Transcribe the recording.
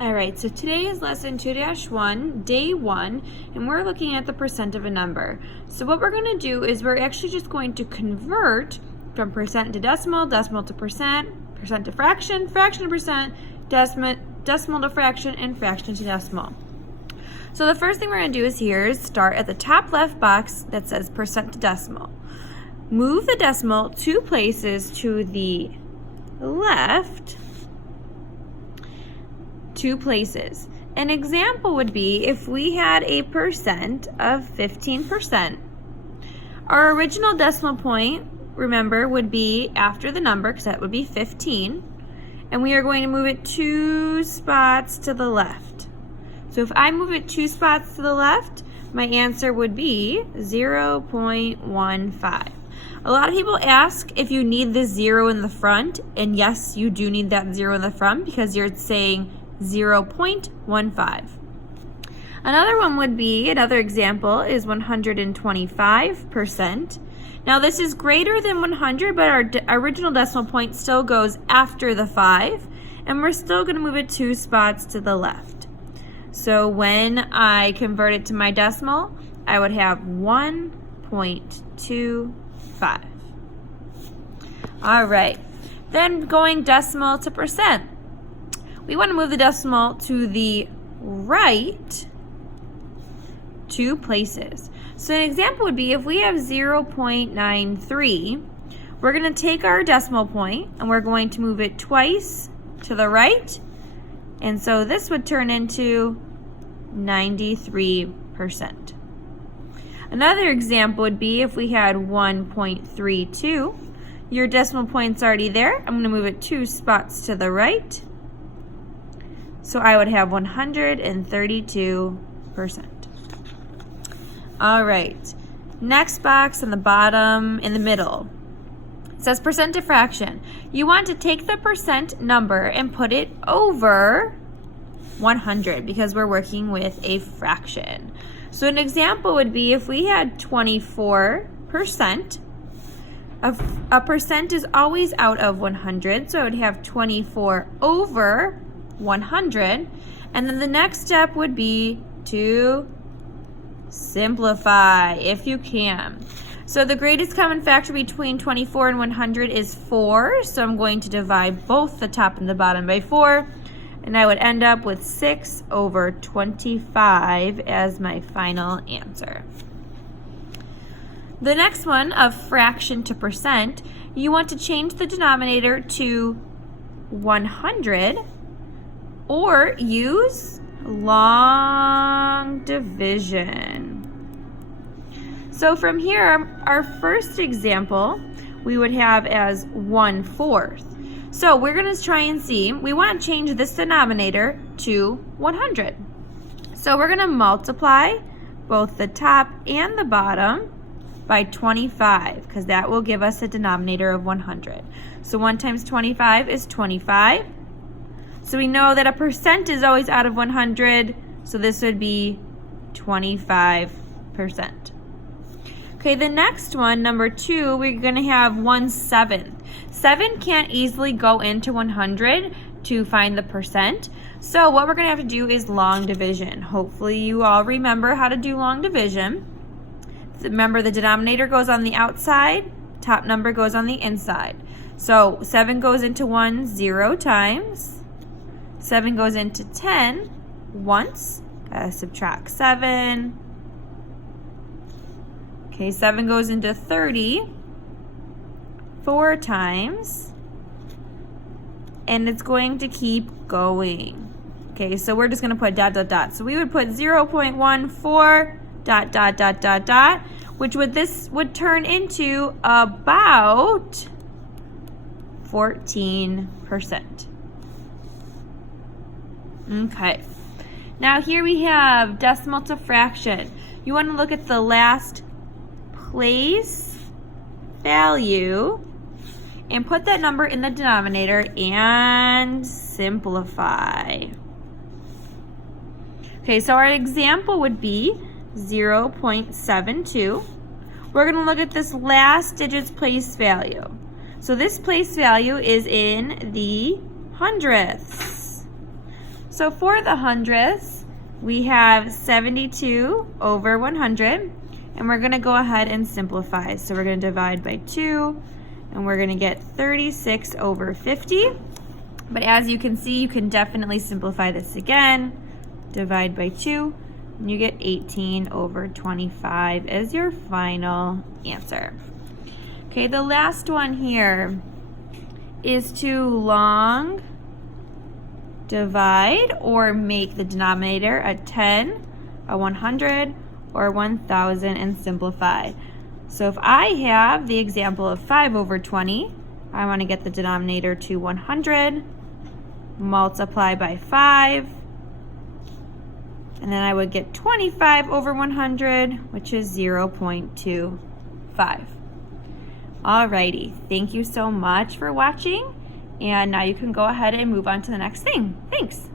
All right, so today is lesson 2-1, day 1, and we're looking at the percent of a number. So what we're going to do is we're actually just going to convert from percent to decimal, decimal to percent, percent to fraction, fraction to percent, decimal to fraction, and fraction to decimal. So the first thing we're going to do is start at the top left box that says percent to decimal. Move the decimal 2 places to the left, 2 places. An example would be if we had a percent of 15%. Our original decimal point, remember, would be after the number, because that would be 15. And we are going to move it 2 spots to the left. So if I move it 2 spots to the left, my answer would be 0.15. A lot of people ask if you need the 0 in the front, and yes, you do need that 0 in the front because you're saying 0.15. Another example is 125%. Now this is greater than 100, but our original decimal point still goes after the 5, and we're still going to move it 2 spots to the left. So when I convert it to my decimal, I would have 1.25. All right, then going decimal to percent. We want to move the decimal to the right 2 places. So an example would be if we have 0.93, we're going to take our decimal point and we're going to move it twice to the right. And so this would turn into 93%. Another example would be if we had 1.32. Your decimal point's already there. I'm going to move it 2 spots to the right. So I would have 132%. All right, next box on the bottom in the middle. It says percent to fraction. You want to take the percent number and put it over 100 because we're working with a fraction. So an example would be if we had 24%. A percent is always out of 100, so I would have 24 over 100, and then the next step would be to simplify if you can. So the greatest common factor between 24 and 100 is 4, so I'm going to divide both the top and the bottom by 4, and I would end up with 6 over 25 as my final answer. The next one, of fraction to percent, you want to change the denominator to 100 or use long division. So from here, our first example, we would have as 1/4. So we're going to try and see, we want to change this denominator to 100. So we're going to multiply both the top and the bottom by 25, because that will give us a denominator of 100. So 1 times 25 is 25. So we know that a percent is always out of 100, so this would be 25%. Okay, the next one, number 2, we're going to have 1/7. 7 can't easily go into 100 to find the percent. So what we're going to have to do is long division. Hopefully you all remember how to do long division. Remember, the denominator goes on the outside, top number goes on the inside. So 7 goes into 1 0 times. 7 goes into 10 once. Subtract 7. Okay, 7 goes into 30 4 times. And it's going to keep going. Okay, so we're just going to put ... So we would put 0.14 ... which this would turn into about 14%. Okay, now here we have decimal to fraction. You want to look at the last place value and put that number in the denominator and simplify. Okay, so our example would be 0.72. We're going to look at this last digit's place value. So this place value is in the hundredths. So for the hundredths, we have 72 over 100, and we're going to go ahead and simplify. So we're going to divide by 2, and we're going to get 36 over 50. But as you can see, you can definitely simplify this again. Divide by 2, and you get 18 over 25 as your final answer. Okay, the last one here is to long divide or make the denominator a 10, a 100, or 1,000 and simplify. So if I have the example of 5 over 20, I want to get the denominator to 100, multiply by 5, and then I would get 25 over 100, which is 0.25. Alrighty, thank you so much for watching, and now you can go ahead and move on to the next thing. Thanks.